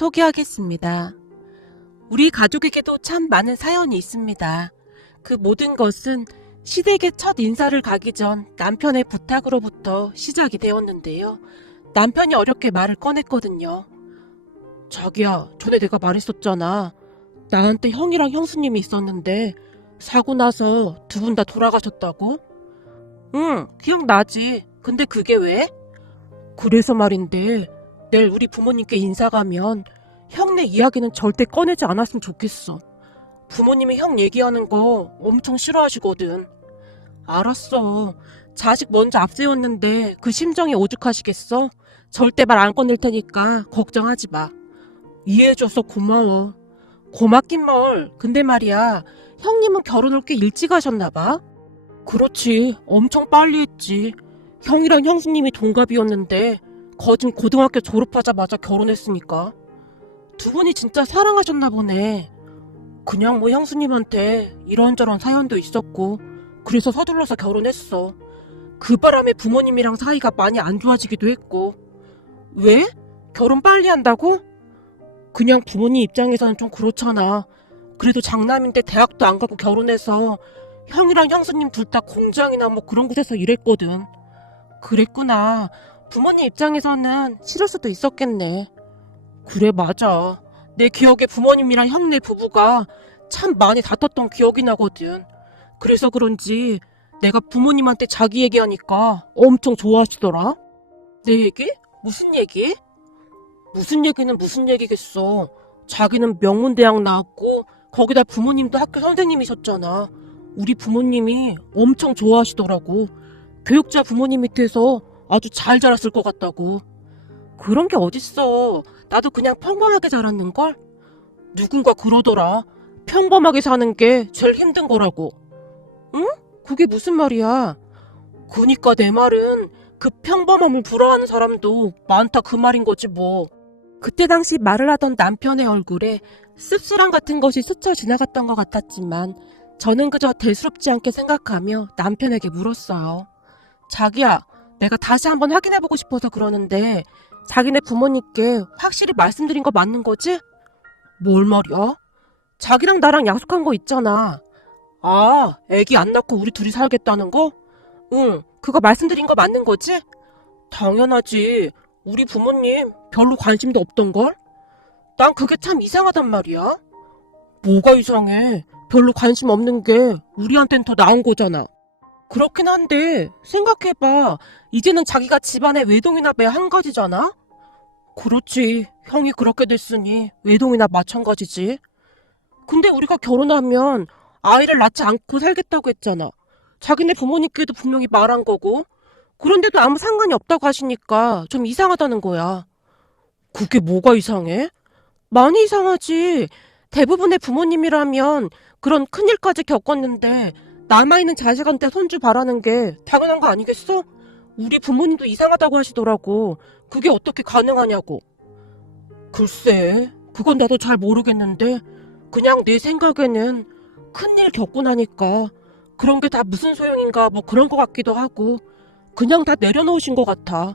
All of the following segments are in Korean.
소개하겠습니다. 우리 가족에게도 참 많은 사연이 있습니다. 그 모든 것은 시댁의 첫 인사를 가기 전 남편의 부탁으로부터 시작이 되었는데요. 남편이 어렵게 말을 꺼냈거든요. 자기야, 전에 내가 말했었잖아. 나한테 형이랑 형수님이 있었는데 사고 나서 두 분 다 돌아가셨다고? 응, 기억나지. 근데 그게 왜? 그래서 말인데 내일 우리 부모님께 인사 가면 형네 이야기는 절대 꺼내지 않았으면 좋겠어. 부모님이 형 얘기하는 거 엄청 싫어하시거든. 알았어. 자식 먼저 앞세웠는데 그 심정이 오죽하시겠어? 절대 말 안 꺼낼 테니까 걱정하지 마. 이해해줘서 고마워. 고맙긴 뭘. 근데 말이야, 형님은 결혼을 꽤 일찍 하셨나 봐? 그렇지. 엄청 빨리 했지. 형이랑 형수님이 동갑이었는데 거진 고등학교 졸업하자마자 결혼했으니까. 두 분이 진짜 사랑하셨나 보네. 그냥 뭐 형수님한테 이런저런 사연도 있었고 그래서 서둘러서 결혼했어. 그 바람에 부모님이랑 사이가 많이 안 좋아지기도 했고. 왜? 결혼 빨리 한다고? 그냥 부모님 입장에서는 좀 그렇잖아. 그래도 장남인데 대학도 안 가고 결혼해서 형이랑 형수님 둘 다 공장이나 뭐 그런 곳에서 일했거든. 그랬구나. 부모님 입장에서는 싫을 수도 있었겠네. 그래, 맞아. 내 기억에 부모님이랑 형네 부부가 참 많이 다퉜던 기억이 나거든. 그래서 그런지 내가 부모님한테 자기 얘기하니까 엄청 좋아하시더라. 내 얘기? 무슨 얘기? 무슨 얘기는 무슨 얘기겠어. 자기는 명문대학 나왔고 거기다 부모님도 학교 선생님이셨잖아. 우리 부모님이 엄청 좋아하시더라고. 교육자 부모님 밑에서 아주 잘 자랐을 것 같다고. 그런 게 어딨어. 나도 그냥 평범하게 자랐는걸? 누군가 그러더라. 평범하게 사는 게 제일 힘든 거라고. 응? 그게 무슨 말이야? 그니까 내 말은 그 평범함을 부러워하는 사람도 많다 그 말인 거지 뭐. 그때 당시 말을 하던 남편의 얼굴에 씁쓸함 같은 것이 스쳐 지나갔던 것 같았지만 저는 그저 대수롭지 않게 생각하며 남편에게 물었어요. 자기야, 내가 다시 한번 확인해보고 싶어서 그러는데 자기네 부모님께 확실히 말씀드린 거 맞는 거지? 뭘 말이야? 자기랑 나랑 약속한 거 있잖아. 아, 애기 안 낳고 우리 둘이 살겠다는 거? 응, 그거 말씀드린 거 맞는 거지? 당연하지. 우리 부모님 별로 관심도 없던걸? 난 그게 참 이상하단 말이야. 뭐가 이상해? 별로 관심 없는 게 우리한텐 더 나은 거잖아. 그렇긴 한데 생각해봐. 이제는 자기가 집안에 외동이나 매 한 가지잖아? 그렇지. 형이 그렇게 됐으니 외동이나 마찬가지지. 근데 우리가 결혼하면 아이를 낳지 않고 살겠다고 했잖아. 자기네 부모님께도 분명히 말한 거고. 그런데도 아무 상관이 없다고 하시니까 좀 이상하다는 거야. 그게 뭐가 이상해? 많이 이상하지. 대부분의 부모님이라면 그런 큰일까지 겪었는데 남아있는 자식한테 손주 바라는 게 당연한 거 아니겠어? 우리 부모님도 이상하다고 하시더라고. 그게 어떻게 가능하냐고. 글쎄, 그건 나도 잘 모르겠는데 그냥 내 생각에는 큰일 겪고 나니까 그런 게 다 무슨 소용인가 뭐 그런 거 같기도 하고 그냥 다 내려놓으신 것 같아.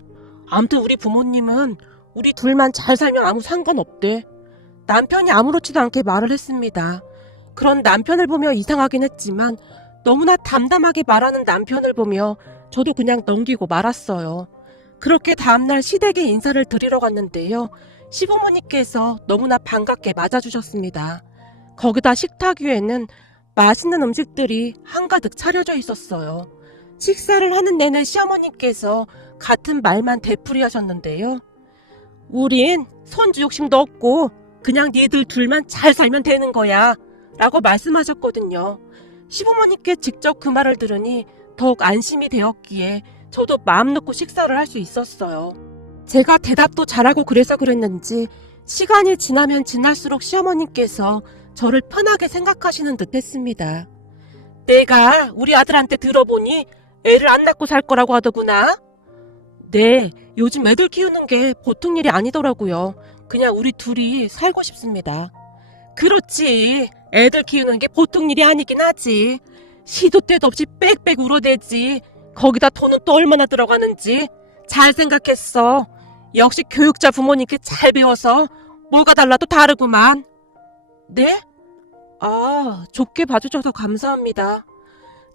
아무튼 우리 부모님은 우리 둘만 잘 살면 아무 상관없대. 남편이 아무렇지도 않게 말을 했습니다. 그런 남편을 보며 이상하긴 했지만 너무나 담담하게 말하는 남편을 보며 저도 그냥 넘기고 말았어요. 그렇게 다음날 시댁에 인사를 드리러 갔는데요. 시부모님께서 너무나 반갑게 맞아주셨습니다. 거기다 식탁 위에는 맛있는 음식들이 한가득 차려져 있었어요. 식사를 하는 내내 시어머님께서 같은 말만 되풀이하셨는데요. 우린 손주 욕심도 없고 그냥 니들 둘만 잘 살면 되는 거야 라고 말씀하셨거든요. 시부모님께 직접 그 말을 들으니 더욱 안심이 되었기에 저도 마음 놓고 식사를 할 수 있었어요. 제가 대답도 잘하고 그래서 그랬는지 시간이 지나면 지날수록 시어머님께서 저를 편하게 생각하시는 듯 했습니다. 내가 우리 아들한테 들어보니 애를 안 낳고 살 거라고 하더구나. 네, 요즘 애들 키우는 게 보통 일이 아니더라고요. 그냥 우리 둘이 살고 싶습니다. 그렇지. 애들 키우는 게 보통 일이 아니긴 하지. 시도 때도 없이 빽빽 울어대지. 거기다 돈은 또 얼마나 들어가는지 잘 생각했어. 역시 교육자 부모님께 잘 배워서 뭐가 달라도 다르구만. 네? 아, 좋게 봐주셔서 감사합니다.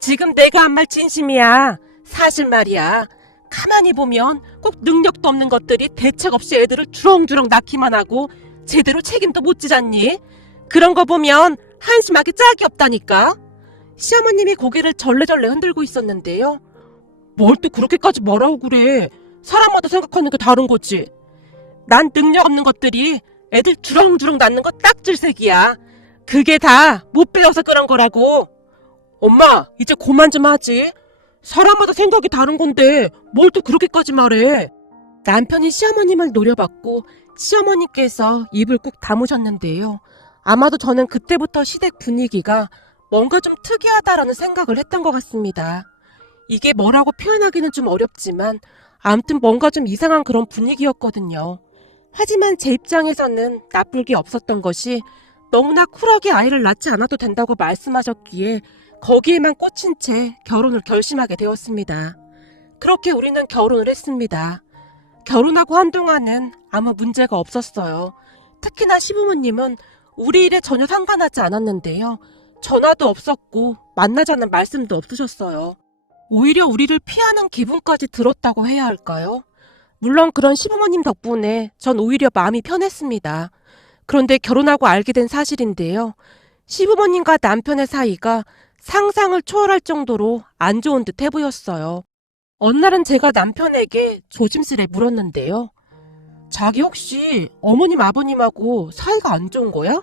지금 내가 한 말 진심이야. 사실 말이야. 가만히 보면 꼭 능력도 없는 것들이 대책 없이 애들을 주렁주렁 낳기만 하고 제대로 책임도 못 지잖니? 그런 거 보면 한심하게 짝이 없다니까. 시어머님이 고개를 절레절레 흔들고 있었는데요. 뭘 또 그렇게까지 뭐라고 그래. 사람마다 생각하는 게 다른 거지. 난 능력 없는 것들이 애들 주렁주렁 낳는 거 딱 질색이야. 그게 다 못 배워서 그런 거라고. 엄마, 이제 그만 좀 하지. 사람마다 생각이 다른 건데 뭘 또 그렇게까지 말해. 남편이 시어머님을 노려봤고 시어머니께서 입을 꾹 다무셨는데요. 아마도 저는 그때부터 시댁 분위기가 뭔가 좀 특이하다라는 생각을 했던 것 같습니다. 이게 뭐라고 표현하기는 좀 어렵지만 아무튼 뭔가 좀 이상한 그런 분위기였거든요. 하지만 제 입장에서는 나쁠 게 없었던 것이 너무나 쿨하게 아이를 낳지 않아도 된다고 말씀하셨기에 거기에만 꽂힌 채 결혼을 결심하게 되었습니다. 그렇게 우리는 결혼을 했습니다. 결혼하고 한동안은 아무 문제가 없었어요. 특히나 시부모님은 우리 일에 전혀 상관하지 않았는데요. 전화도 없었고 만나자는 말씀도 없으셨어요. 오히려 우리를 피하는 기분까지 들었다고 해야 할까요? 물론 그런 시부모님 덕분에 전 오히려 마음이 편했습니다. 그런데 결혼하고 알게 된 사실인데요. 시부모님과 남편의 사이가 상상을 초월할 정도로 안 좋은 듯 해 보였어요. 어느 날은 제가 남편에게 조심스레 물었는데요. 자기 혹시 어머님 아버님하고 사이가 안 좋은 거야?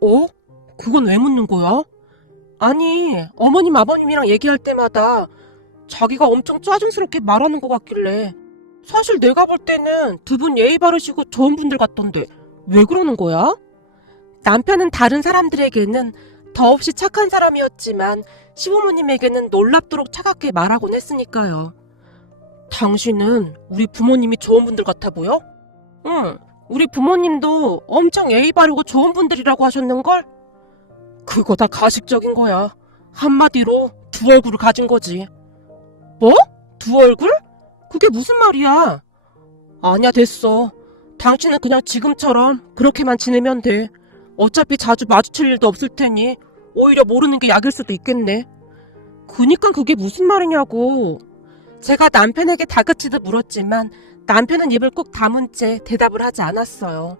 어? 그건 왜 묻는 거야? 아니, 어머님 아버님이랑 얘기할 때마다 자기가 엄청 짜증스럽게 말하는 것 같길래 사실 내가 볼 때는 두 분 예의 바르시고 좋은 분들 같던데 왜 그러는 거야? 남편은 다른 사람들에게는 더없이 착한 사람이었지만 시부모님에게는 놀랍도록 차갑게 말하곤 했으니까요. 당신은 우리 부모님이 좋은 분들 같아 보여? 응, 우리 부모님도 엄청 예의 바르고 좋은 분들이라고 하셨는걸? 그거 다 가식적인 거야. 한마디로 두 얼굴을 가진 거지. 뭐? 두 얼굴? 그게 무슨 말이야? 아니야, 됐어. 당신은 그냥 지금처럼 그렇게만 지내면 돼. 어차피 자주 마주칠 일도 없을 테니 오히려 모르는 게 약일 수도 있겠네. 그니까 그게 무슨 말이냐고. 제가 남편에게 다그치듯 물었지만 남편은 입을 꾹 다문 채 대답을 하지 않았어요.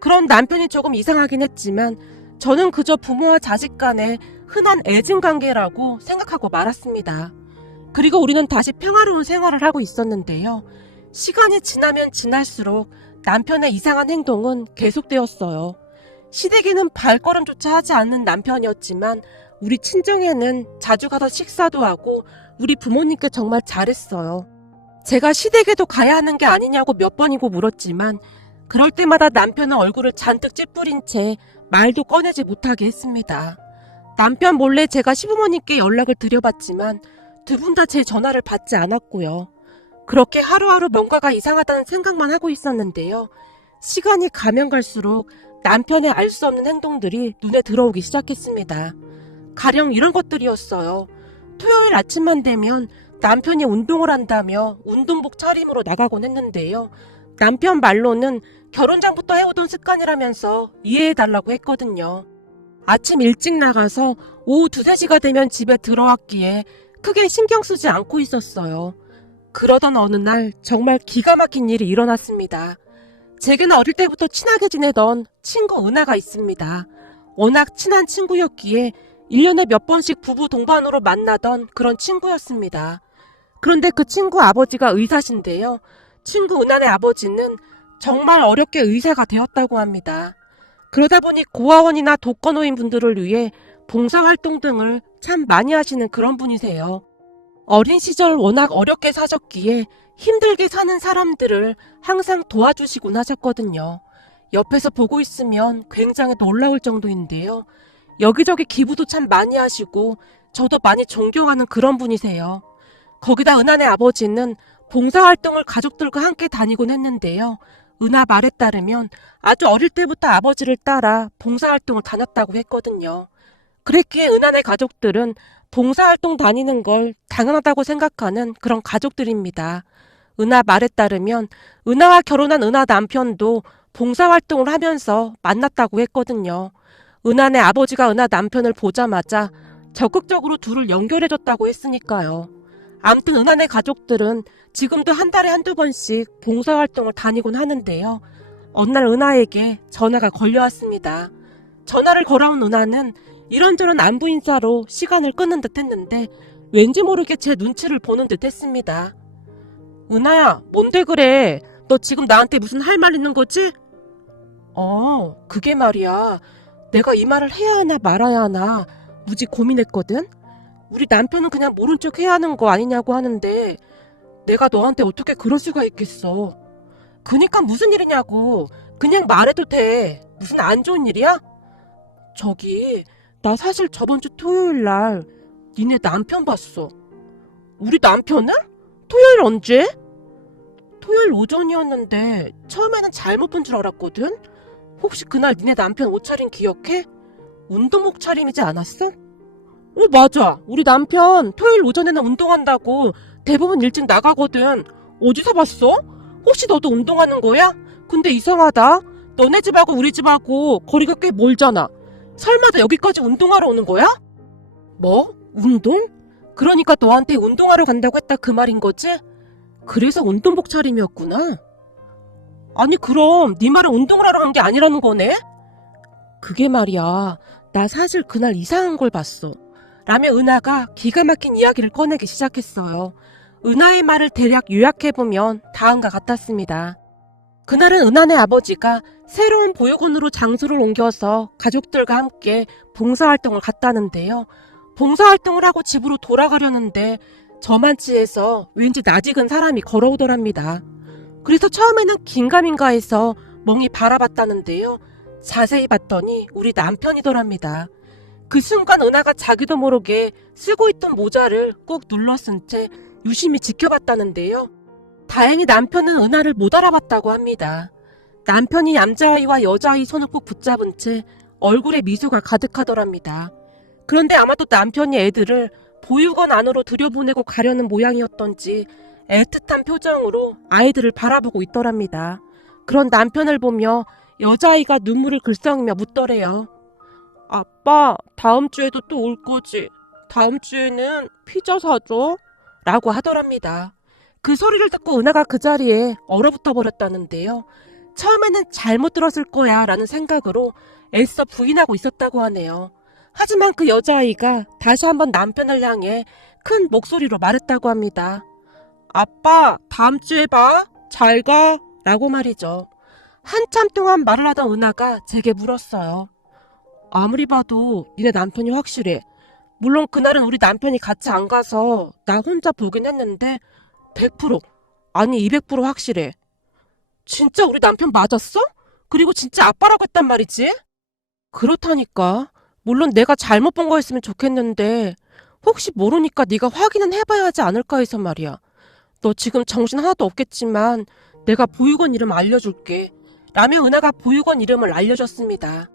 그런 남편이 조금 이상하긴 했지만 저는 그저 부모와 자식 간의 흔한 애증 관계라고 생각하고 말았습니다. 그리고 우리는 다시 평화로운 생활을 하고 있었는데요. 시간이 지나면 지날수록 남편의 이상한 행동은 계속되었어요. 시댁에는 발걸음조차 하지 않는 남편이었지만 우리 친정에는 자주 가서 식사도 하고 우리 부모님께 정말 잘했어요. 제가 시댁에도 가야 하는 게 아니냐고 몇 번이고 물었지만 그럴 때마다 남편은 얼굴을 잔뜩 찌푸린 채 말도 꺼내지 못하게 했습니다. 남편 몰래 제가 시부모님께 연락을 드려봤지만 두 분 다 제 전화를 받지 않았고요. 그렇게 하루하루 뭔가가 이상하다는 생각만 하고 있었는데요. 시간이 가면 갈수록 남편의 알 수 없는 행동들이 눈에 들어오기 시작했습니다. 가령 이런 것들이었어요. 토요일 아침만 되면 남편이 운동을 한다며 운동복 차림으로 나가곤 했는데요. 남편 말로는 결혼 전부터 해오던 습관이라면서 이해해달라고 했거든요. 아침 일찍 나가서 오후 2-3시가 되면 집에 들어왔기에 크게 신경 쓰지 않고 있었어요. 그러던 어느 날 정말 기가 막힌 일이 일어났습니다. 제게는 어릴 때부터 친하게 지내던 친구 은하가 있습니다. 워낙 친한 친구였기에 1년에 몇 번씩 부부 동반으로 만나던 그런 친구였습니다. 그런데 그 친구 아버지가 의사신데요. 친구 은하의 아버지는 정말 어렵게 의사가 되었다고 합니다. 그러다 보니 고아원이나 독거노인 분들을 위해 봉사활동 등을 참 많이 하시는 그런 분이세요. 어린 시절 워낙 어렵게 사셨기에 힘들게 사는 사람들을 항상 도와주시곤 하셨거든요. 옆에서 보고 있으면 굉장히 놀라울 정도인데요. 여기저기 기부도 참 많이 하시고 저도 많이 존경하는 그런 분이세요. 거기다 은하의 아버지는 봉사활동을 가족들과 함께 다니곤 했는데요. 은하 말에 따르면 아주 어릴 때부터 아버지를 따라 봉사활동을 다녔다고 했거든요. 그랬기에 은하의 가족들은 봉사활동 다니는 걸 당연하다고 생각하는 그런 가족들입니다. 은하 말에 따르면 은하와 결혼한 은하 남편도 봉사활동을 하면서 만났다고 했거든요. 은하네 아버지가 은하 남편을 보자마자 적극적으로 둘을 연결해줬다고 했으니까요. 암튼 은하네 가족들은 지금도 한 달에 한두 번씩 봉사활동을 다니곤 하는데요. 어느 날 은하에게 전화가 걸려왔습니다. 전화를 걸어온 은하는 이런저런 안부 인사로 시간을 끄는 듯 했는데 왠지 모르게 제 눈치를 보는 듯 했습니다. 은하야, 뭔데 그래? 너 지금 나한테 무슨 할 말 있는 거지? 그게 말이야. 내가 이 말을 해야 하나 말아야 하나 무지 고민했거든? 우리 남편은 그냥 모른 척 해야 하는 거 아니냐고 하는데 내가 너한테 어떻게 그럴 수가 있겠어. 그니까 무슨 일이냐고. 그냥 말해도 돼. 무슨 안 좋은 일이야? 저기, 나 사실 저번 주 토요일 날 니네 남편 봤어. 우리 남편은? 토요일 언제? 토요일 오전이었는데 처음에는 잘못 본 줄 알았거든? 혹시 그날 니네 남편 옷차림 기억해? 운동복 차림이지 않았어? 맞아. 우리 남편 토요일 오전에는 운동한다고 대부분 일찍 나가거든. 어디서 봤어? 혹시 너도 운동하는 거야? 근데 이상하다. 너네 집하고 우리 집하고 거리가 꽤 멀잖아. 설마 너 여기까지 운동하러 오는 거야? 뭐? 운동? 그러니까 너한테 운동하러 간다고 했다 그 말인 거지? 그래서 운동복 차림이었구나. 아니 그럼 네 말은 운동을 하러 간 게 아니라는 거네? 그게 말이야. 나 사실 그날 이상한 걸 봤어. 라며 은하가 기가 막힌 이야기를 꺼내기 시작했어요. 은하의 말을 대략 요약해보면 다음과 같았습니다. 그날은 은하네 아버지가 새로운 보육원으로 장소를 옮겨서 가족들과 함께 봉사활동을 갔다는데요. 봉사활동을 하고 집으로 돌아가려는데 저만치에서 왠지 낯익은 사람이 걸어오더랍니다. 그래서 처음에는 긴가민가 해서 멍이 바라봤다는데요. 자세히 봤더니 우리 남편이더랍니다. 그 순간 은하가 자기도 모르게 쓰고 있던 모자를 꾹 눌러 쓴 채 유심히 지켜봤다는데요. 다행히 남편은 은하를 못 알아봤다고 합니다. 남편이 남자아이와 여자아이 손을 꼭 붙잡은 채 얼굴에 미소가 가득하더랍니다. 그런데 아마도 남편이 애들을 보육원 안으로 들여보내고 가려는 모양이었던지 애틋한 표정으로 아이들을 바라보고 있더랍니다. 그런 남편을 보며 여자아이가 눈물을 글썽이며 묻더래요. 아빠, 다음 주에도 또 올 거지? 다음 주에는 피자 사줘? 라고 하더랍니다. 그 소리를 듣고 은하가 그 자리에 얼어붙어 버렸다는데요. 처음에는 잘못 들었을 거야 라는 생각으로 애써 부인하고 있었다고 하네요. 하지만 그 여자아이가 다시 한번 남편을 향해 큰 목소리로 말했다고 합니다. 아빠, 다음 주에 봐. 잘 가. 라고 말이죠. 한참 동안 말을 하던 은하가 제게 물었어요. 아무리 봐도 니네 남편이 확실해. 물론 그날은 우리 남편이 같이 안 가서 나 혼자 보긴 했는데 100% 아니 200% 확실해. 진짜 우리 남편 맞았어? 그리고 진짜 아빠라고 했단 말이지? 그렇다니까. 물론 내가 잘못 본 거였으면 좋겠는데 혹시 모르니까 네가 확인은 해봐야 하지 않을까 해서 말이야. 너 지금 정신 하나도 없겠지만 내가 보육원 이름 알려줄게. 라며 은하가 보육원 이름을 알려줬습니다.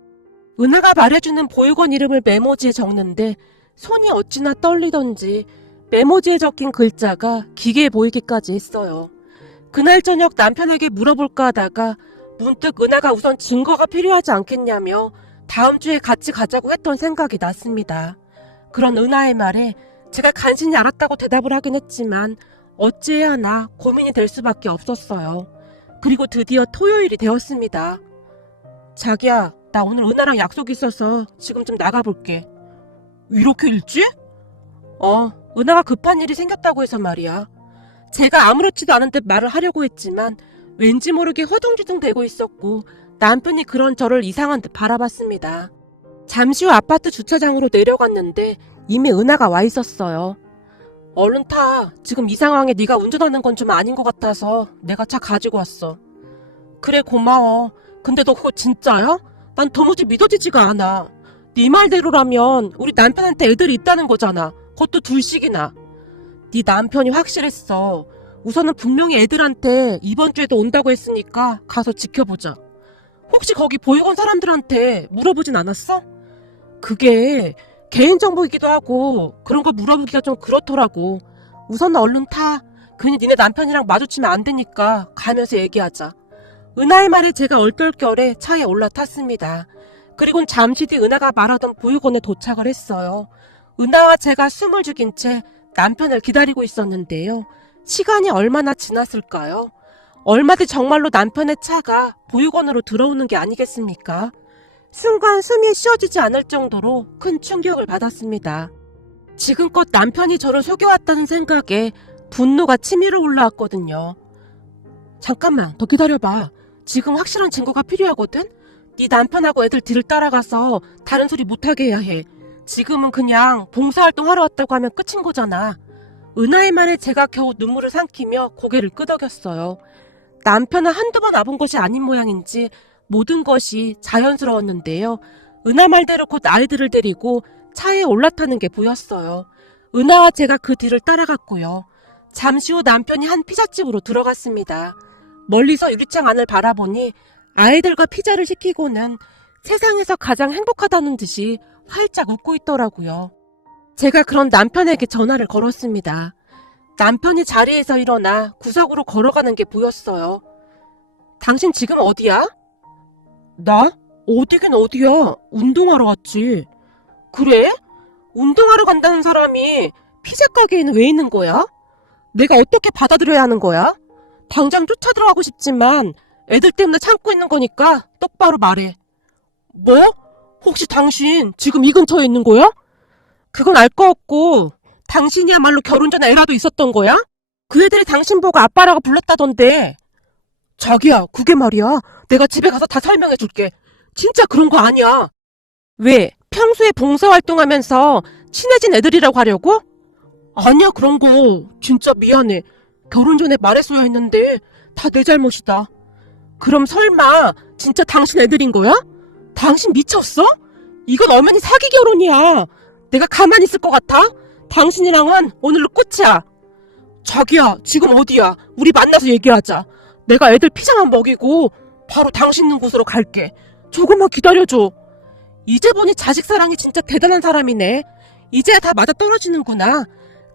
은하가 말해주는 보육원 이름을 메모지에 적는데 손이 어찌나 떨리던지 메모지에 적힌 글자가 기괴해 보이기까지 했어요. 그날 저녁 남편에게 물어볼까 하다가 문득 은하가 우선 증거가 필요하지 않겠냐며 다음 주에 같이 가자고 했던 생각이 났습니다. 그런 은하의 말에 제가 간신히 알았다고 대답을 하긴 했지만 어찌해야 하나 고민이 될 수밖에 없었어요. 그리고 드디어 토요일이 되었습니다. 자기야, 나 오늘 은하랑 약속 있어서 지금 좀 나가볼게. 이렇게 일찍? 은하가 급한 일이 생겼다고 해서 말이야. 제가 아무렇지도 않은 듯 말을 하려고 했지만 왠지 모르게 허둥지둥 대고 있었고 남편이 그런 저를 이상한 듯 바라봤습니다. 잠시 후 아파트 주차장으로 내려갔는데 이미 은하가 와 있었어요. 얼른 타. 지금 이 상황에 네가 운전하는 건 좀 아닌 것 같아서 내가 차 가지고 왔어. 그래 고마워. 근데 너 그거 진짜야? 난 도무지 믿어지지가 않아. 네 말대로라면 우리 남편한테 애들이 있다는 거잖아. 그것도 둘씩이나. 네 남편이 확실했어. 우선은 분명히 애들한테 이번 주에도 온다고 했으니까 가서 지켜보자. 혹시 거기 보육원 사람들한테 물어보진 않았어? 그게 개인정보이기도 하고 그런 거 물어보기가 좀 그렇더라고. 우선 얼른 타. 괜히 니네 남편이랑 마주치면 안 되니까 가면서 얘기하자. 은하의 말에 제가 얼떨결에 차에 올라탔습니다. 그리곤 잠시 뒤 은하가 말하던 보육원에 도착을 했어요. 은하와 제가 숨을 죽인 채 남편을 기다리고 있었는데요. 시간이 얼마나 지났을까요? 얼마 뒤 정말로 남편의 차가 보육원으로 들어오는 게 아니겠습니까? 순간 숨이 쉬어지지 않을 정도로 큰 충격을 받았습니다. 지금껏 남편이 저를 속여왔다는 생각에 분노가 치밀어 올라왔거든요. 잠깐만, 더 기다려봐. 지금 확실한 증거가 필요하거든? 네 남편하고 애들 뒤를 따라가서 다른 소리 못하게 해야 해. 지금은 그냥 봉사활동 하러 왔다고 하면 끝인 거잖아. 은하의 말에 제가 겨우 눈물을 삼키며 고개를 끄덕였어요. 남편은 한두 번 와본 것이 아닌 모양인지 모든 것이 자연스러웠는데요. 은하 말대로 곧 아이들을 데리고 차에 올라타는 게 보였어요. 은하와 제가 그 뒤를 따라갔고요. 잠시 후 남편이 한 피자집으로 들어갔습니다. 멀리서 유리창 안을 바라보니 아이들과 피자를 시키고는 세상에서 가장 행복하다는 듯이 활짝 웃고 있더라고요. 제가 그런 남편에게 전화를 걸었습니다. 남편이 자리에서 일어나 구석으로 걸어가는 게 보였어요. 당신 지금 어디야? 나? 어디긴 어디야. 운동하러 왔지. 그래? 운동하러 간다는 사람이 피자 가게에는 왜 있는 거야? 내가 어떻게 받아들여야 하는 거야? 당장 쫓아 들어가고 싶지만 애들 때문에 참고 있는 거니까 똑바로 말해. 뭐? 혹시 당신 지금 이 근처에 있는 거야? 그건 알 거 없고 당신이야말로 결혼 전에 애라도 있었던 거야? 그 애들이 당신 보고 아빠라고 불렀다던데. 자기야, 그게 말이야. 내가 집에 가서 다 설명해 줄게. 진짜 그런 거 아니야. 왜? 평소에 봉사활동하면서 친해진 애들이라고 하려고? 아니야, 그런 거. 진짜 미안해. 결혼 전에 말했어야 했는데 다 내 잘못이다. 그럼 설마 진짜 당신 애들인 거야? 당신 미쳤어? 이건 엄연히 사기 결혼이야. 내가 가만히 있을 것 같아? 당신이랑은 오늘로 끝이야. 자기야, 지금 어디야? 우리 만나서 얘기하자. 내가 애들 피자만 먹이고 바로 당신 있는 곳으로 갈게. 조금만 기다려줘. 이제 보니 자식 사랑이 진짜 대단한 사람이네. 이제야 다 맞아떨어지는구나.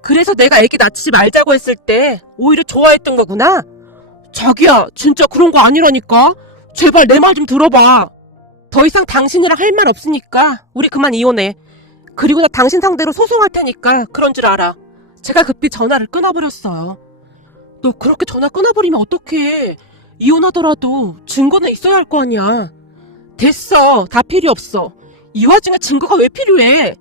그래서 내가 애기 낳지 말자고 했을 때 오히려 좋아했던 거구나. 자기야, 진짜 그런 거 아니라니까. 제발 내 말 좀 들어봐. 더 이상 당신이랑 할 말 없으니까 우리 그만 이혼해. 그리고 나 당신 상대로 소송할 테니까 그런 줄 알아. 제가 급히 전화를 끊어버렸어요. 너 그렇게 전화 끊어버리면 어떡해. 이혼하더라도 증거는 있어야 할 거 아니야. 됐어. 다 필요 없어. 이 와중에 증거가 왜 필요해.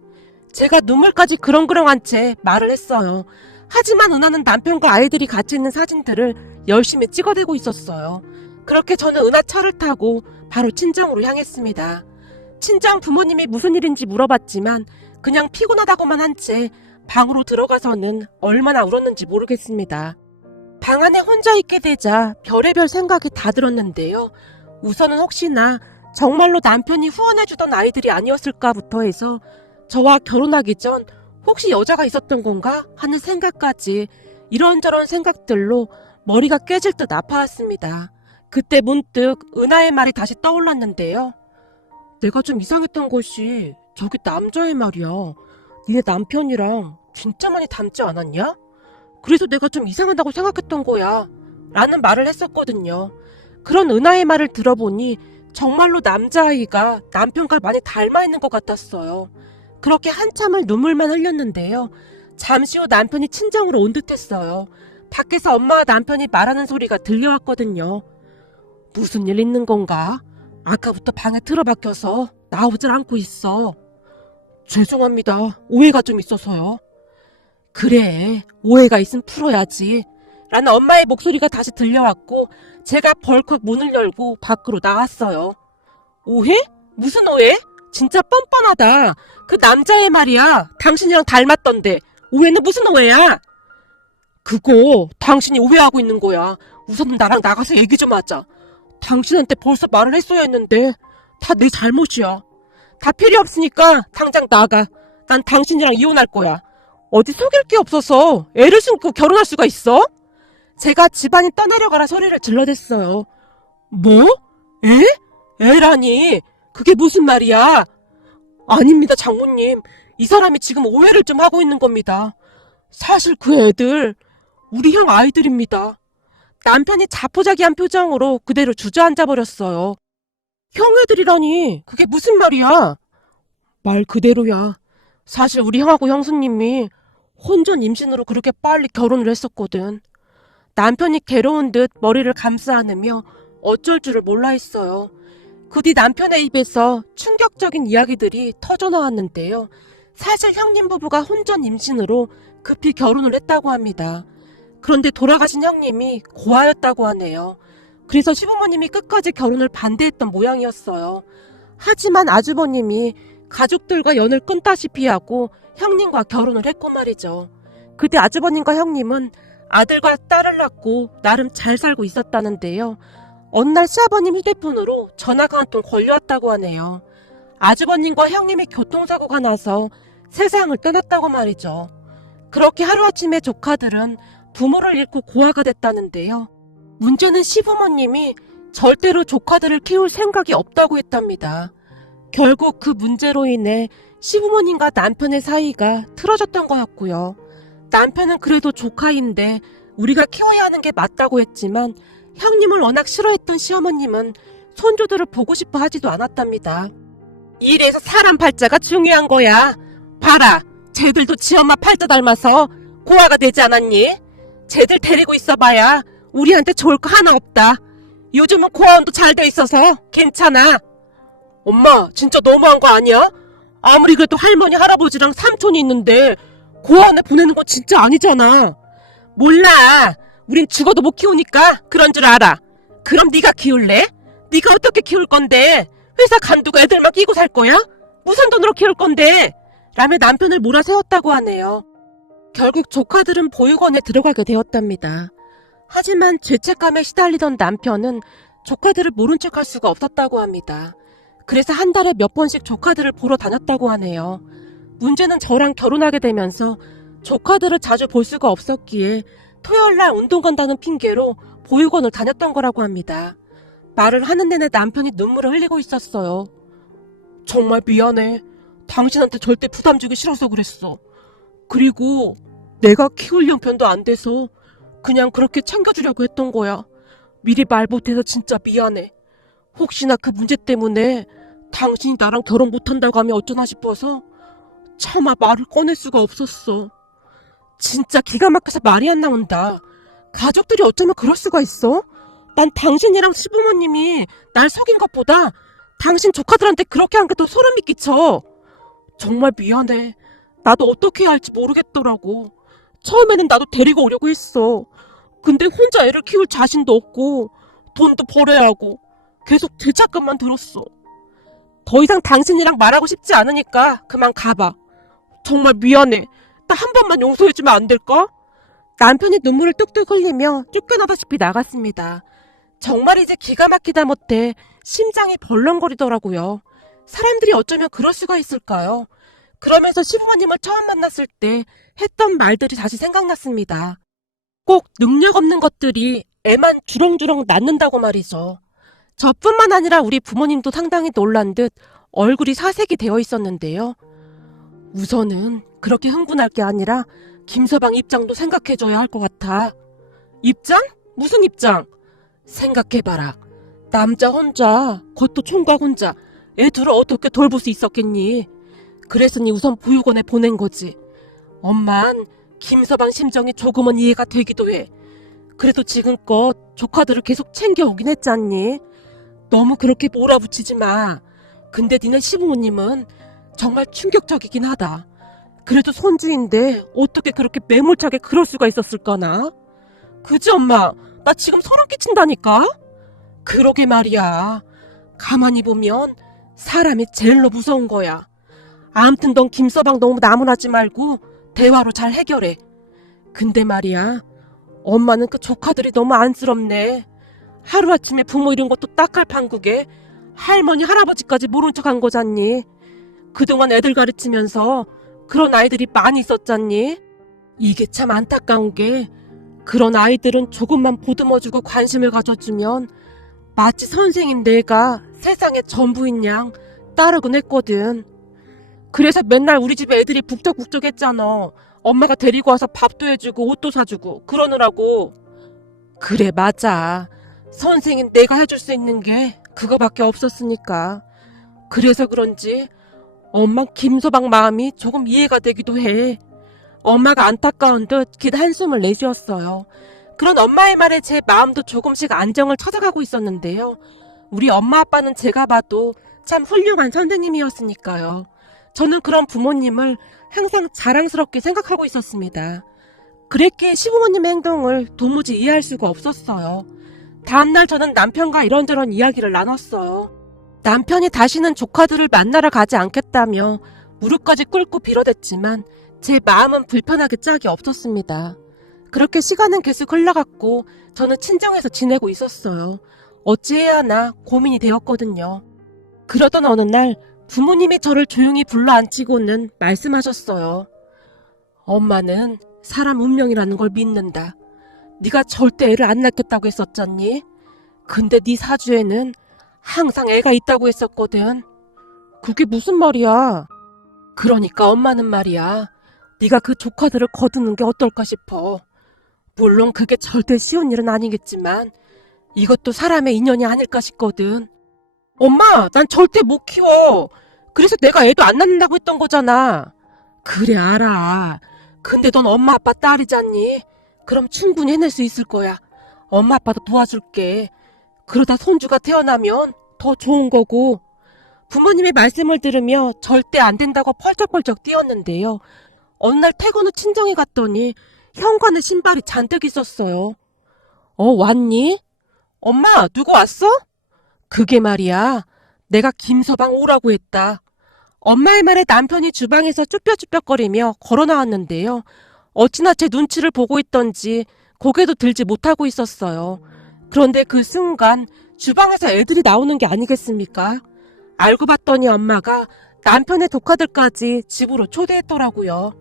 제가 눈물까지 그렁그렁한 채 말을 했어요. 하지만 은하는 남편과 아이들이 같이 있는 사진들을 열심히 찍어대고 있었어요. 그렇게 저는 은하 차를 타고 바로 친정으로 향했습니다. 친정 부모님이 무슨 일인지 물어봤지만 그냥 피곤하다고만 한 채 방으로 들어가서는 얼마나 울었는지 모르겠습니다. 방 안에 혼자 있게 되자 별의별 생각이 다 들었는데요. 우선은 혹시나 정말로 남편이 후원해주던 아이들이 아니었을까부터 해서 저와 결혼하기 전 혹시 여자가 있었던 건가 하는 생각까지 이런저런 생각들로 머리가 깨질 듯 아파왔습니다. 그때 문득 은하의 말이 다시 떠올랐는데요. 내가 좀 이상했던 것이 저기 남자의 말이야. 니네 남편이랑 진짜 많이 닮지 않았냐? 그래서 내가 좀 이상하다고 생각했던 거야. 라는 말을 했었거든요. 그런 은하의 말을 들어보니 정말로 남자아이가 남편과 많이 닮아 있는 것 같았어요. 그렇게 한참을 눈물만 흘렸는데요. 잠시 후 남편이 친정으로 온 듯했어요. 밖에서 엄마와 남편이 말하는 소리가 들려왔거든요. 무슨 일 있는 건가? 아까부터 방에 틀어박혀서 나오질 않고 있어. 죄송합니다. 오해가 좀 있어서요. 그래, 오해가 있으면 풀어야지. 라는 엄마의 목소리가 다시 들려왔고 제가 벌컥 문을 열고 밖으로 나왔어요. 오해? 무슨 오해? 진짜 뻔뻔하다. 그 남자의 말이야. 당신이랑 닮았던데. 오해는 무슨 오해야? 그거 당신이 오해하고 있는 거야. 우선 나랑 나가서 얘기 좀 하자. 당신한테 벌써 말을 했어야 했는데 다 내 잘못이야. 다 필요 없으니까 당장 나가. 난 당신이랑 이혼할 거야. 어디 속일 게 없어서 애를 숨고 결혼할 수가 있어? 제가 집안이 떠내려가라 소리를 질러댔어요. 뭐? 애? 애라니? 그게 무슨 말이야? 아닙니다, 장모님. 이 사람이 지금 오해를 좀 하고 있는 겁니다. 사실 그 애들 우리 형 아이들입니다. 남편이 자포자기한 표정으로 그대로 주저앉아 버렸어요. 형애들이라니 그게 무슨 말이야? 말 그대로야. 사실 우리 형하고 형수님이 혼전 임신으로 그렇게 빨리 결혼을 했었거든. 남편이 괴로운 듯 머리를 감싸 안으며 어쩔 줄을 몰라 했어요. 그 뒤 남편의 입에서 충격적인 이야기들이 터져나왔는데요. 사실 형님 부부가 혼전 임신으로 급히 결혼을 했다고 합니다. 그런데 돌아가신 형님이 고아였다고 하네요. 그래서 시부모님이 끝까지 결혼을 반대했던 모양이었어요. 하지만 아주버님이 가족들과 연을 끊다시피 하고 형님과 결혼을 했고 말이죠. 그때 아주버님과 형님은 아들과 딸을 낳고 나름 잘 살고 있었다는데요. 어느 날 시아버님 휴대폰으로 전화가 한 통 걸려왔다고 하네요. 아주버님과 형님의 교통사고가 나서 세상을 떠났다고 말이죠. 그렇게 하루아침에 조카들은 부모를 잃고 고아가 됐다는데요. 문제는 시부모님이 절대로 조카들을 키울 생각이 없다고 했답니다. 결국 그 문제로 인해 시부모님과 남편의 사이가 틀어졌던 거였고요. 남편은 그래도 조카인데 우리가 키워야 하는 게 맞다고 했지만 형님을 워낙 싫어했던 시어머님은 손주들을 보고 싶어 하지도 않았답니다. 이래서 사람 팔자가 중요한 거야. 봐라, 쟤들도 지엄마 팔자 닮아서 고아가 되지 않았니? 쟤들 데리고 있어봐야 우리한테 좋을 거 하나 없다. 요즘은 고아원도 잘 돼 있어서 괜찮아. 엄마, 진짜 너무한 거 아니야? 아무리 그래도 할머니, 할아버지랑 삼촌이 있는데 고아원에 보내는 건 진짜 아니잖아. 몰라. 우린 죽어도 못 키우니까 그런 줄 알아. 그럼 네가 키울래? 네가 어떻게 키울 건데? 회사 간두고 애들만 끼고 살 거야? 무슨 돈으로 키울 건데? 라며 남편을 몰아세웠다고 하네요. 결국 조카들은 보육원에 들어가게 되었답니다. 하지만 죄책감에 시달리던 남편은 조카들을 모른 척할 수가 없었다고 합니다. 그래서 한 달에 몇 번씩 조카들을 보러 다녔다고 하네요. 문제는 저랑 결혼하게 되면서 조카들을 자주 볼 수가 없었기에 토요일날 운동 간다는 핑계로 보육원을 다녔던 거라고 합니다. 말을 하는 내내 남편이 눈물을 흘리고 있었어요. 정말 미안해. 당신한테 절대 부담 주기 싫어서 그랬어. 그리고 내가 키울 형편도 안 돼서 그냥 그렇게 챙겨주려고 했던 거야. 미리 말 못해서 진짜 미안해. 혹시나 그 문제 때문에 당신이 나랑 결혼 못한다고 하면 어쩌나 싶어서 차마 말을 꺼낼 수가 없었어. 진짜 기가 막혀서 말이 안 나온다. 가족들이 어쩌면 그럴 수가 있어? 난 당신이랑 시부모님이 날 속인 것보다 당신 조카들한테 그렇게 한 게 더 소름이 끼쳐. 정말 미안해. 나도 어떻게 해야 할지 모르겠더라고. 처음에는 나도 데리고 오려고 했어. 근데 혼자 애를 키울 자신도 없고 돈도 벌어야 하고 계속 죄책감만 들었어. 더 이상 당신이랑 말하고 싶지 않으니까 그만 가봐. 정말 미안해. 나 한 번만 용서해주면 안 될까? 남편이 눈물을 뚝뚝 흘리며 쫓겨나다시피 나갔습니다. 정말 이제 기가 막히다 못해 심장이 벌렁거리더라고요. 사람들이 어쩌면 그럴 수가 있을까요? 그러면서 시부모님을 처음 만났을 때 했던 말들이 다시 생각났습니다. 꼭 능력 없는 것들이 애만 주렁주렁 낳는다고 말이죠. 저뿐만 아니라 우리 부모님도 상당히 놀란 듯 얼굴이 사색이 되어 있었는데요. 우선은 그렇게 흥분할 게 아니라 김서방 입장도 생각해줘야 할 것 같아. 입장? 무슨 입장? 생각해봐라. 남자 혼자, 그것도 총각 혼자 애들을 어떻게 돌볼 수 있었겠니? 그랬으니 우선 보육원에 보낸 거지. 엄만 김서방 심정이 조금은 이해가 되기도 해. 그래도 지금껏 조카들을 계속 챙겨오긴 했잖니. 너무 그렇게 몰아붙이지 마. 근데 니네 시부모님은 정말 충격적이긴 하다. 그래도 손주인데 어떻게 그렇게 매몰차게 그럴 수가 있었을까나? 그지 엄마? 나 지금 소름 끼친다니까? 그러게 말이야. 가만히 보면 사람이 제일로 무서운 거야. 아무튼 넌 김서방 너무 나무라지 말고 대화로 잘 해결해. 근데 말이야, 엄마는 그 조카들이 너무 안쓰럽네. 하루아침에 부모 잃은 것도 딱할 판국에 할머니 할아버지까지 모른 척한 거잖니. 그동안 애들 가르치면서 그런 아이들이 많이 있었잖니. 이게 참 안타까운 게 그런 아이들은 조금만 보듬어주고 관심을 가져주면 마치 선생인 내가 세상의 전부인 양 따르곤 했거든. 그래서 맨날 우리 집에 애들이 북적북적 했잖아. 엄마가 데리고 와서 밥도 해주고 옷도 사주고 그러느라고. 그래, 맞아. 선생인 내가 해줄 수 있는 게 그거밖에 없었으니까. 그래서 그런지 엄마 김서방 마음이 조금 이해가 되기도 해. 엄마가 안타까운 듯 긴 한숨을 내쉬었어요. 그런 엄마의 말에 제 마음도 조금씩 안정을 찾아가고 있었는데요. 우리 엄마 아빠는 제가 봐도 참 훌륭한 선생님이었으니까요. 저는 그런 부모님을 항상 자랑스럽게 생각하고 있었습니다. 그랬기에 시부모님의 행동을 도무지 이해할 수가 없었어요. 다음날 저는 남편과 이런저런 이야기를 나눴어요. 남편이 다시는 조카들을 만나러 가지 않겠다며 무릎까지 꿇고 빌어댔지만 제 마음은 불편하게 짝이 없었습니다. 그렇게 시간은 계속 흘러갔고 저는 친정에서 지내고 있었어요. 어찌해야 하나 고민이 되었거든요. 그러던 어느 날 부모님이 저를 조용히 불러앉히고는 말씀하셨어요. 엄마는 사람 운명이라는 걸 믿는다. 네가 절대 애를 안 낳겠다고 했었잖니? 근데 네 사주에는 항상 애가 있다고 했었거든. 그게 무슨 말이야? 그러니까 엄마는 말이야. 네가 그 조카들을 거두는 게 어떨까 싶어. 물론 그게 절대 쉬운 일은 아니겠지만 이것도 사람의 인연이 아닐까 싶거든. 엄마, 난 절대 못 키워. 그래서 내가 애도 안 낳는다고 했던 거잖아. 그래, 알아. 근데 넌 엄마 아빠 딸이잖니? 그럼 충분히 해낼 수 있을 거야. 엄마 아빠도 도와줄게. 그러다 손주가 태어나면 더 좋은 거고. 부모님의 말씀을 들으며 절대 안 된다고 펄쩍펄쩍 뛰었는데요. 어느 날 퇴근 후 친정에 갔더니 현관에 신발이 잔뜩 있었어요. 왔니? 엄마, 누구 왔어? 그게 말이야. 내가 김서방 오라고 했다. 엄마의 말에 남편이 주방에서 쭈뼛쭈뼛거리며 걸어 나왔는데요. 어찌나 제 눈치를 보고 있던지 고개도 들지 못하고 있었어요. 그런데 그 순간 주방에서 애들이 나오는 게 아니겠습니까? 알고 봤더니 엄마가 남편의 조카들까지 집으로 초대했더라고요.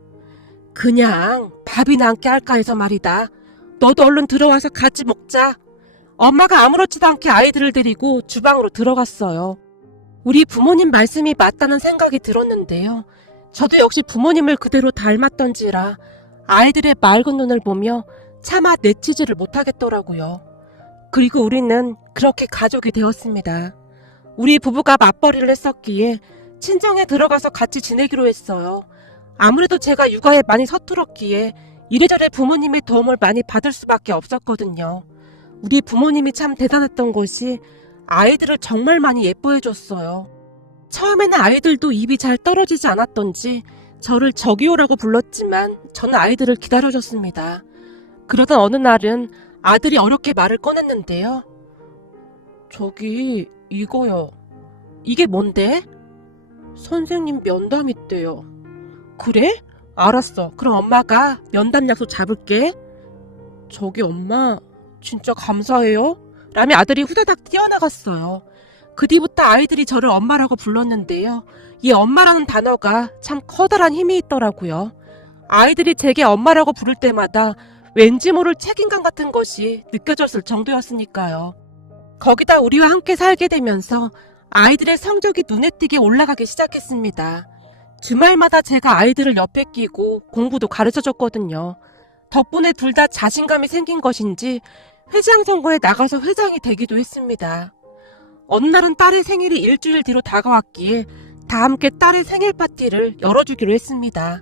그냥 밥이나 함께 할까 해서 말이다. 너도 얼른 들어와서 같이 먹자. 엄마가 아무렇지도 않게 아이들을 데리고 주방으로 들어갔어요. 우리 부모님 말씀이 맞다는 생각이 들었는데요. 저도 역시 부모님을 그대로 닮았던지라 아이들의 맑은 눈을 보며 차마 내치지를 못하겠더라고요. 그리고 우리는 그렇게 가족이 되었습니다. 우리 부부가 맞벌이를 했었기에 친정에 들어가서 같이 지내기로 했어요. 아무래도 제가 육아에 많이 서툴었기에 이래저래 부모님의 도움을 많이 받을 수밖에 없었거든요. 우리 부모님이 참 대단했던 것이 아이들을 정말 많이 예뻐해 줬어요. 처음에는 아이들도 입이 잘 떨어지지 않았던지 저를 저기요라고 불렀지만 저는 아이들을 기다려줬습니다. 그러던 어느 날은 아들이 어렵게 말을 꺼냈는데요. 저기 이거요. 이게 뭔데? 선생님 면담 있대요. 그래? 알았어. 그럼 엄마가 면담 약속 잡을게. 저기 엄마 진짜 감사해요. 라며 아들이 후다닥 뛰어나갔어요. 그 뒤부터 아이들이 저를 엄마라고 불렀는데요. 이 엄마라는 단어가 참 커다란 힘이 있더라고요. 아이들이 제게 엄마라고 부를 때마다 왠지 모를 책임감 같은 것이 느껴졌을 정도였으니까요. 거기다 우리와 함께 살게 되면서 아이들의 성적이 눈에 띄게 올라가기 시작했습니다. 주말마다 제가 아이들을 옆에 끼고 공부도 가르쳐줬거든요. 덕분에 둘 다 자신감이 생긴 것인지 회장 선거에 나가서 회장이 되기도 했습니다. 어느 날은 딸의 생일이 일주일 뒤로 다가왔기에 다 함께 딸의 생일 파티를 열어주기로 했습니다.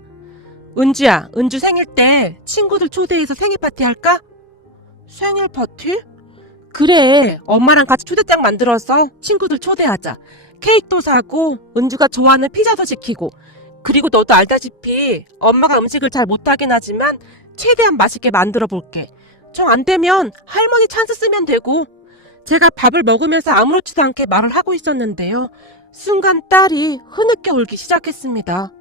은주야, 은주 생일 때 친구들 초대해서 생일 파티 할까? 생일 파티? 그래, 엄마랑 같이 초대장 만들어서 친구들 초대하자. 케이크도 사고 은주가 좋아하는 피자도 시키고, 그리고 너도 알다시피 엄마가 음식을 잘 못하긴 하지만 최대한 맛있게 만들어 볼게. 정 안 되면 할머니 찬스 쓰면 되고. 제가 밥을 먹으면서 아무렇지도 않게 말을 하고 있었는데요. 순간 딸이 흐느껴 울기 시작했습니다.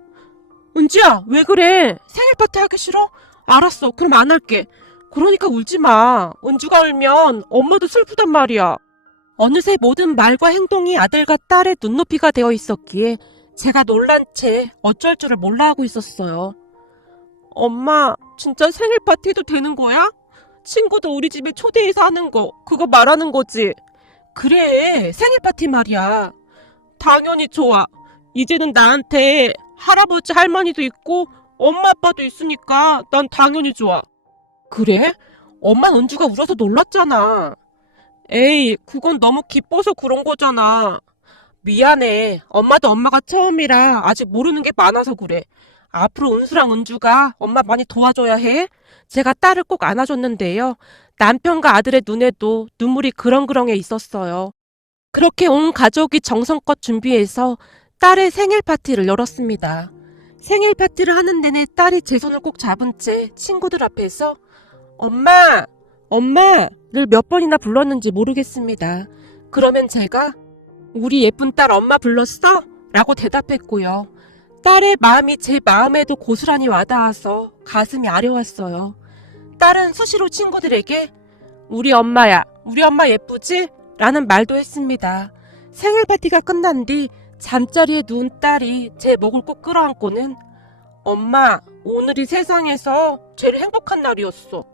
은지야, 왜 그래? 생일 파티 하기 싫어? 알았어, 그럼 안 할게. 그러니까 울지 마. 은주가 울면 엄마도 슬프단 말이야. 어느새 모든 말과 행동이 아들과 딸의 눈높이가 되어 있었기에 제가 놀란 채 어쩔 줄을 몰라 하고 있었어요. 엄마, 진짜 생일 파티도 되는 거야? 친구도 우리 집에 초대해서 하는 거, 그거 말하는 거지? 그래, 생일 파티 말이야. 당연히 좋아. 이제는 나한테 할아버지 할머니도 있고 엄마 아빠도 있으니까 난 당연히 좋아. 그래? 엄마는 은주가 울어서 놀랐잖아. 에이, 그건 너무 기뻐서 그런 거잖아. 미안해. 엄마도 엄마가 처음이라 아직 모르는 게 많아서 그래. 앞으로 은수랑 은주가 엄마 많이 도와줘야 해. 제가 딸을 꼭 안아줬는데요. 남편과 아들의 눈에도 눈물이 그렁그렁해 있었어요. 그렇게 온 가족이 정성껏 준비해서 딸의 생일 파티를 열었습니다. 생일 파티를 하는 내내 딸이 제 손을 꼭 잡은 채 친구들 앞에서 엄마! 엄마를 몇 번이나 불렀는지 모르겠습니다. 그러면 제가 우리 예쁜 딸 엄마 불렀어? 라고 대답했고요. 딸의 마음이 제 마음에도 고스란히 와닿아서 가슴이 아려왔어요. 딸은 수시로 친구들에게 우리 엄마야, 우리 엄마 예쁘지? 라는 말도 했습니다. 생일 파티가 끝난 뒤 잠자리에 누운 딸이 제 목을 꼭 끌어안고는 엄마, 오늘이 세상에서 제일 행복한 날이었어.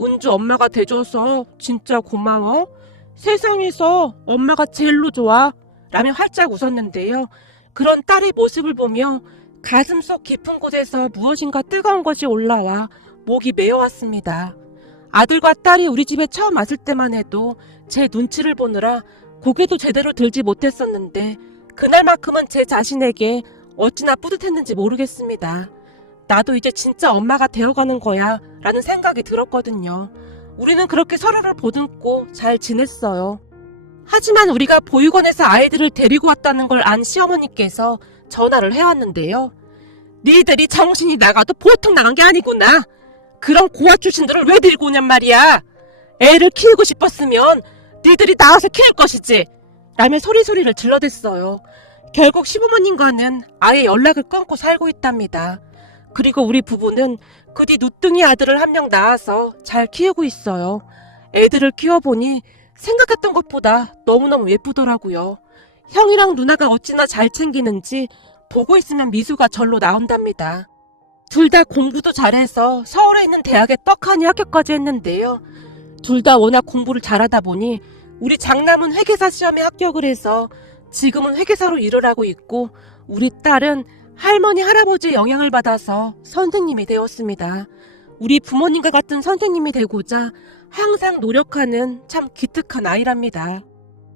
은주 엄마가 돼줘서 진짜 고마워. 세상에서 엄마가 제일로 좋아. 라며 활짝 웃었는데요. 그런 딸의 모습을 보며 가슴속 깊은 곳에서 무엇인가 뜨거운 것이 올라와 목이 메어왔습니다. 아들과 딸이 우리 집에 처음 왔을 때만 해도 제 눈치를 보느라 고개도 제대로 들지 못했었는데 그날만큼은 제 자신에게 어찌나 뿌듯했는지 모르겠습니다. 나도 이제 진짜 엄마가 되어가는 거야 라는 생각이 들었거든요. 우리는 그렇게 서로를 보듬고 잘 지냈어요. 하지만 우리가 보육원에서 아이들을 데리고 왔다는 걸 안 시어머니께서 전화를 해왔는데요. 니들이 정신이 나가도 보통 나간 게 아니구나. 그런 고아 출신들을 왜 데리고 오냔 말이야. 애를 키우고 싶었으면 니들이 나와서 키울 것이지. 라며 소리소리를 질러댔어요. 결국 시부모님과는 아예 연락을 끊고 살고 있답니다. 그리고 우리 부부는 그 뒤 누뚱이 아들을 한 명 낳아서 잘 키우고 있어요. 애들을 키워보니 생각했던 것보다 너무너무 예쁘더라고요. 형이랑 누나가 어찌나 잘 챙기는지 보고 있으면 미소가 절로 나온답니다. 둘 다 공부도 잘해서 서울에 있는 대학에 떡하니 합격까지 했는데요. 둘 다 워낙 공부를 잘하다 보니 우리 장남은 회계사 시험에 합격을 해서 지금은 회계사로 일을 하고 있고 우리 딸은 할머니 할아버지의 영향을 받아서 선생님이 되었습니다. 우리 부모님과 같은 선생님이 되고자 항상 노력하는 참 기특한 아이랍니다.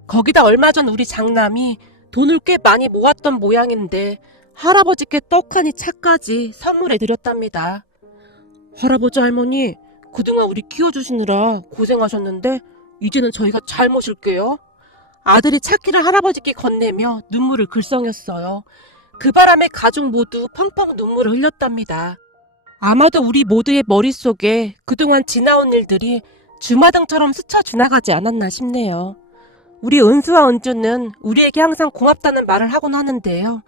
거기다 얼마 전 우리 장남이 돈을 꽤 많이 모았던 모양인데 할아버지께 떡하니 차까지 선물해드렸답니다. 할아버지 할머니, 그동안 우리 키워주시느라 고생하셨는데 이제는 저희가 잘 모실게요. 아들이 차키를 할아버지께 건네며 눈물을 글썽였어요. 그 바람에 가족 모두 펑펑 눈물을 흘렸답니다. 아마도 우리 모두의 머릿속에 그동안 지나온 일들이 주마등처럼 스쳐 지나가지 않았나 싶네요. 우리 은수와 은주는 우리에게 항상 고맙다는 말을 하곤 하는데요.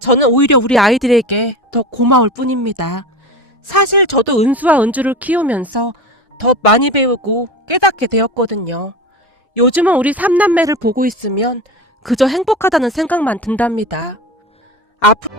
저는 오히려 우리 아이들에게 더 고마울 뿐입니다. 사실 저도 은수와 은주를 키우면서 더 많이 배우고 깨닫게 되었거든요. 요즘은 우리 삼남매를 보고 있으면 그저 행복하다는 생각만 든답니다. 앞으로